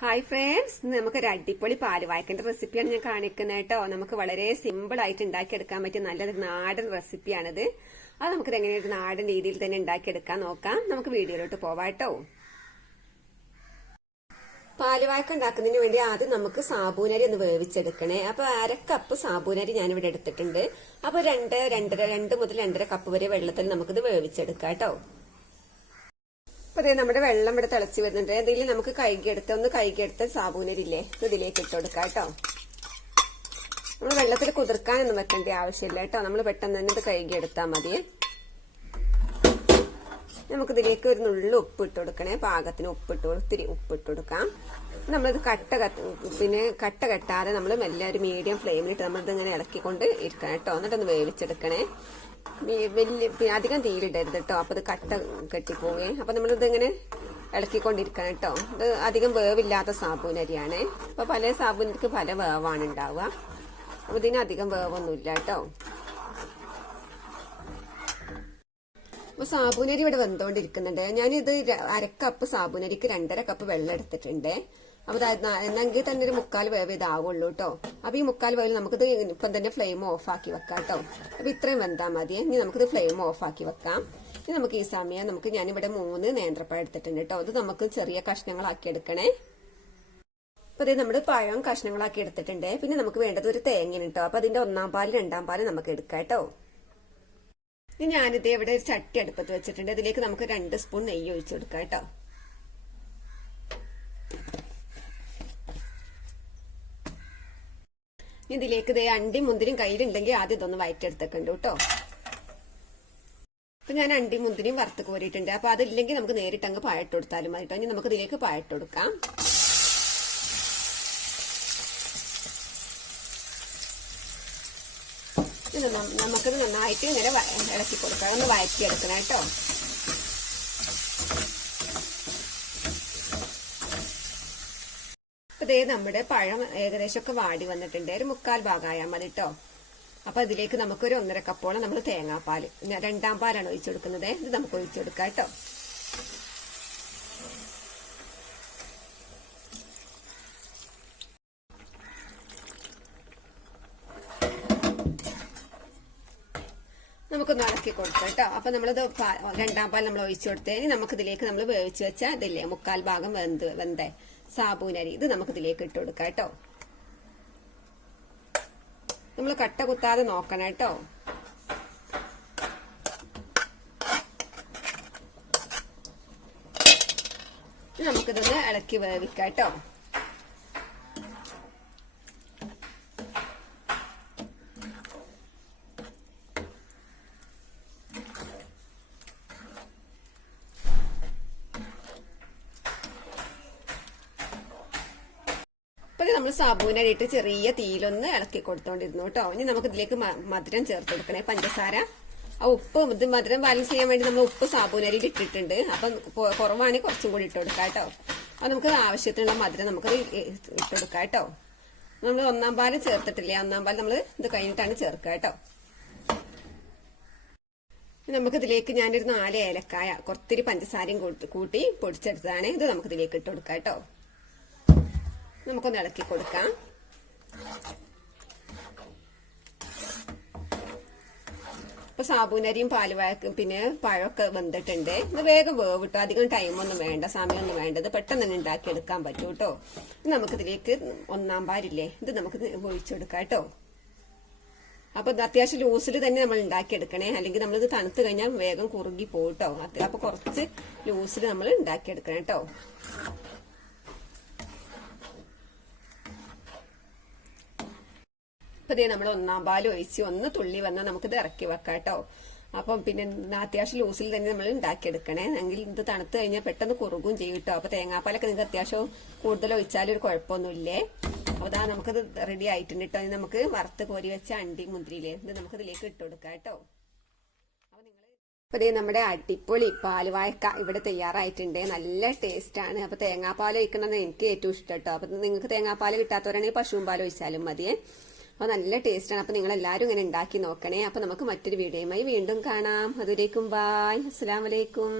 Hi friends, നമുക്കൊരു അടിപൊളി പാല് വായ്ക്കേണ്ട റെസിപ്പിയാണ് ഞാൻ കാണിക്കുന്നത് കേട്ടോ. നമുക്ക് വളരെ സിമ്പിൾ ആയിട്ട് ഉണ്ടാക്കിയെടുക്കാൻ പറ്റിയ നല്ലൊരു നാടൻ റെസിപ്പിയാണിത്. അത് നമുക്കിത് എങ്ങനെ ഒരു നാടൻ രീതിയിൽ തന്നെ ഉണ്ടാക്കിയെടുക്കാൻ നോക്കാം. നമുക്ക് വീഡിയോയിലോട്ട് പോവാം കേട്ടോ. പാല് വായ്ക്ക ഉണ്ടാക്കുന്നതിന് വേണ്ടി ആദ്യം നമുക്ക് സാബൂനരി ഒന്ന് വേവിച്ചെടുക്കണേ. അപ്പൊ 1/2 കപ്പ് സാബൂനരി ഞാനിവിടെ എടുത്തിട്ടുണ്ട്. അപ്പൊ 2 മുതൽ 2.5 കപ്പ് വരെ വെള്ളത്തിൽ നമുക്കിത് വേവിച്ചെടുക്കാം കേട്ടോ. അപ്പൊ നമ്മുടെ വെള്ളം ഇവിടെ തിളച്ച് വരുന്നുണ്ട്. ഇതിൽ നമുക്ക് കഴുകിയെടുത്ത സാബൂനരി ഇല്ലേ, ഇതിലേക്ക് ഇട്ട് കൊടുക്കാം കേട്ടോ. നമ്മൾ വെള്ളത്തിൽ കുതിർക്കാനൊന്നും വെക്കേണ്ട ആവശ്യമില്ല കേട്ടോ. നമ്മൾ പെട്ടെന്ന് തന്നെ ഇത് കഴുകിയെടുത്താൽ മതി. നമുക്കിതിലേക്ക് ഒരു നുള്ളു ഉപ്പ് ഇട്ട് കൊടുക്കണേ. പാകത്തിന് ഒത്തിരി ഉപ്പിട്ട് കൊടുക്കാം. നമ്മളിത് കട്ട കെട്ടാതെ നമ്മൾ മെല്ലെ ഒരു മീഡിയം ഫ്ലെയിമിലിട്ട് നമ്മളിത് ഇങ്ങനെ ഇളക്കിക്കൊണ്ട് ഇരിക്കണം കേട്ടോ. എന്നിട്ടൊന്ന് വേവിച്ചെടുക്കണേ. അധികം തീയിലിടരുത് കേട്ടോ. അപ്പൊ ഇത് കട്ട കെട്ടിപ്പോവേ. അപ്പൊ നമ്മളിത് ഇങ്ങനെ ഇളക്കിക്കൊണ്ടിരിക്കണം കേട്ടോ. ഇത് അധികം വേവില്ലാത്ത സാബൂനരിയാണ്. അപ്പൊ പല സാബൂനരിക്ക് പല വേവാണ് ഉണ്ടാവുക. അപ്പൊ ഇതിന് അധികം വേവൊന്നുമില്ല കേട്ടോ. അപ്പൊ സാബൂനരി ഇവിടെ വെന്തോണ്ടിരിക്കുന്നുണ്ട്. ഞാനിത് 1/2 കപ്പ് സാബൂനരിക്ക് 2.5 കപ്പ് വെള്ളം എടുത്തിട്ടുണ്ട്. അപ്പൊ എന്നെങ്കിൽ തന്നെ ഒരു 1/4 വേവ് ഇതാവുള്ളൂ കേട്ടോ. അപ്പൊ ഈ 1/4 വേവിൽ നമുക്കിത് ഇപ്പം തന്നെ ഫ്ലെയിം ഓഫ് ആക്കി വെക്കാം കേട്ടോ. അപ്പൊ ഇത്രയും വെന്താൽ മതി. ഇനി നമുക്കിത് ഫ്ലെയിം ഓഫ് ആക്കി വെക്കാം. ഇനി നമുക്ക് ഈ സമയം ഞാനിവിടെ 3 നേന്ത്രപ്പഴം എടുത്തിട്ടുണ്ട് കേട്ടോ. ഇത് നമുക്ക് ചെറിയ കഷ്ണങ്ങളാക്കി എടുക്കണേ. അപ്പൊ ഇത് നമ്മുടെ പഴം കഷ്ണങ്ങളാക്കി എടുത്തിട്ടുണ്ട്. പിന്നെ നമുക്ക് വേണ്ടത് ഒരു തേങ്ങയാണ് കേട്ടോ. അപ്പൊ അതിന്റെ 1-ാം പാല് 2-ാം പാല് നമുക്ക് എടുക്കാം കേട്ടോ. ഇനി ഞാനിത് ഇവിടെ ഒരു ചട്ടി അടുപ്പത്ത് വെച്ചിട്ടുണ്ട്. ഇതിലേക്ക് നമുക്ക് 2 സ്പൂൺ നെയ്യ് ഒഴിച്ചു കൊടുക്കാം കേട്ടോ. ഇതിലേക്ക് അണ്ടി മുന്തിരിയും കയ്യിലുണ്ടെങ്കിൽ ആദ്യം ഇതൊന്ന് വയറ്റെടുത്തേക്കുണ്ട് കേട്ടോ. അപ്പൊ ഞാൻ അണ്ടി മുന്തിരിയും വറുത്ത് കോരിയിട്ടുണ്ട്. അപ്പൊ അതില്ലെങ്കിൽ നമുക്ക് നേരിട്ട് അങ്ങ് പായട്ട് കൊടുത്താലും മതി കേട്ടോ. ഇനി നമുക്ക് ഇതിലേക്ക് പായട്ട് കൊടുക്കാം. നമുക്കിത് നന്നായിട്ട് ഇങ്ങനെ ഇളക്കി കൊടുക്കാം. ഒന്ന് വഴറ്റിയെടുക്കണം കേട്ടോ. ഇതേ നമ്മുടെ പഴം ഏകദേശം ഒക്കെ വാടി വന്നിട്ടുണ്ട്. ഒരു 1/4 ഭാഗമായാൽ മതി കേട്ടോ. അപ്പൊ ഇതിലേക്ക് നമുക്കൊരു 1.5 കപ്പോളം നമ്മൾ തേങ്ങാപ്പാല് 2-ാം പാലാണ് ഒഴിച്ചു കൊടുക്കുന്നത്. ഇത് നമുക്ക് ഒഴിച്ചു കൊടുക്കാം കേട്ടോ. നമുക്കൊന്ന് ഇളക്കി കൊടുക്കാം കേട്ടോ. അപ്പൊ നമ്മളിത് 2-ാം പാൽ നമ്മൾ ഒഴിച്ചു കൊടുത്തതിന് നമുക്കിതിലേക്ക് നമ്മൾ വേവിച്ച് വെച്ചാൽ ഇതില്ലേ 1/4 ഭാഗം വെന്തേ സാബൂനരി, ഇത് നമുക്ക് ഇതിലേക്ക് ഇട്ട് കൊടുക്കാം കേട്ടോ. നമ്മൾ കട്ട കുത്താതെ നോക്കണം കേട്ടോ. നമുക്കിതൊന്ന് ഇളക്കി വേവിക്കാം കേട്ടോ. നമ്മൾ സാബൂനരിയിട്ട് ചെറിയ തീയിലൊന്ന് ഇളക്കി കൊടുത്തോണ്ടിരുന്നു കേട്ടോ. ഇനി നമുക്ക് ഇതിലേക്ക് മധുരം ചേർത്ത് കൊടുക്കണേ. പഞ്ചസാര, ഇത് മധുരം ബാലൻസ് ചെയ്യാൻ വേണ്ടി നമ്മൾ ഉപ്പ് സാബൂനരിയിൽ ഇട്ടിട്ടുണ്ട്. അപ്പൊ കുറവാണെങ്കിൽ കുറച്ചും കൂടി ഇട്ട് കൊടുക്കാം കേട്ടോ. അപ്പൊ നമുക്ക് ആവശ്യത്തിനുള്ള മധുരം നമുക്ക് ഇട്ട് കൊടുക്കാം കേട്ടോ. നമ്മൾ 1-ാം പാല് ചേർത്തിട്ടില്ല. 1-ാം പാല് നമ്മൾ ഇത് കഴിഞ്ഞിട്ടാണ് ചേർക്കുക കേട്ടോ. നമുക്ക് ഇതിലേക്ക് ഞാനൊരു 4 ഏലക്കായ കുറത്തിരി പഞ്ചസാരയും കൂട്ടി പൊടിച്ചെടുത്തതാണ്. ഇത് നമുക്ക് ഇതിലേക്ക് ഇട്ട് കൊടുക്കാം കേട്ടോ. നമുക്കൊന്ന് ഇളക്കി കൊടുക്കാം. ഇപ്പൊ സാബൂനരിയും പാലുവാക്കും പിന്നെ പഴമൊക്കെ വെന്തിട്ടുണ്ട്. ഇത് വേഗം വേവിട്ടോ. അധികം ടൈമൊന്നും വേണ്ട, സമയമൊന്നും വേണ്ട. ഇത് പെട്ടെന്ന് തന്നെ ഉണ്ടാക്കി എടുക്കാൻ പറ്റും കേട്ടോ. നമുക്കിതിലേക്ക് 1-ാം പാലില്ലേ, ഇത് നമുക്ക് ഒഴിച്ചെടുക്കാം കേട്ടോ. അപ്പൊ അത്യാവശ്യം ലൂസിൽ തന്നെ നമ്മൾ ഉണ്ടാക്കിയെടുക്കണേ. അല്ലെങ്കിൽ നമ്മളിത് തണുത്ത് കഴിഞ്ഞാൽ വേഗം കുറുകി പോട്ടോ. അപ്പൊ കുറച്ച് ലൂസിൽ നമ്മൾ ഉണ്ടാക്കിയെടുക്കണം കേട്ടോ. ഇപ്പൊ ഇതേ നമ്മൾ 1-ാം പാല് ഒഴിച്ച് ഒന്ന് തുള്ളി വന്നാൽ നമുക്കിത് ഇറക്കി വെക്കാം കേട്ടോ. അപ്പം പിന്നെ അത്യാവശ്യം ലൂസിൽ തന്നെ നമ്മൾ ഉണ്ടാക്കിയെടുക്കണേ. എങ്കിൽ ഇത് തണുത്ത് കഴിഞ്ഞാൽ പെട്ടെന്ന് കുറുകും ചെയ്യും കേട്ടോ. അപ്പൊ തേങ്ങാപ്പാലൊക്കെ നിങ്ങൾക്ക് അത്യാവശ്യം കൂടുതൽ ഒഴിച്ചാലും ഒരു കുഴപ്പമൊന്നുമില്ലേ. അപ്പൊ അതാ നമുക്കിത് റെഡി ആയിട്ടുണ്ട് കേട്ടോ. നമുക്ക് വറുത്ത് കോരി വെച്ച അണ്ടി മുന്തിരിയില്ലേ, ഇത് നമുക്ക് ഇതിലേക്ക് ഇട്ട് കൊടുക്കാം കേട്ടോ. അപ്പൊ ഇതേ നമ്മുടെ അടിപൊളി പാല് വായ്ക്ക ഇവിടെ തയ്യാറായിട്ടുണ്ട്. നല്ല ടേസ്റ്റ് ആണ്. അപ്പൊ തേങ്ങാപ്പാൽ ഒഴിക്കണമെന്ന് എനിക്ക് ഏറ്റവും ഇഷ്ടം കേട്ടോ. അപ്പൊ നിങ്ങൾക്ക് തേങ്ങാപ്പാൽ കിട്ടാത്തവരാണെങ്കിൽ പശുവും പാൽ ഒഴിച്ചാലും മതിയേ. അപ്പൊ നല്ല ടേസ്റ്റാണ്. അപ്പൊ നിങ്ങൾ എല്ലാവരും ഇങ്ങനെ ഉണ്ടാക്കി നോക്കണേ. അപ്പൊ നമുക്ക് മറ്റൊരു വീഡിയോയുമായി വീണ്ടും കാണാം. അതുവരേക്കും ബായ്, അസ്സലാമു അലൈക്കും.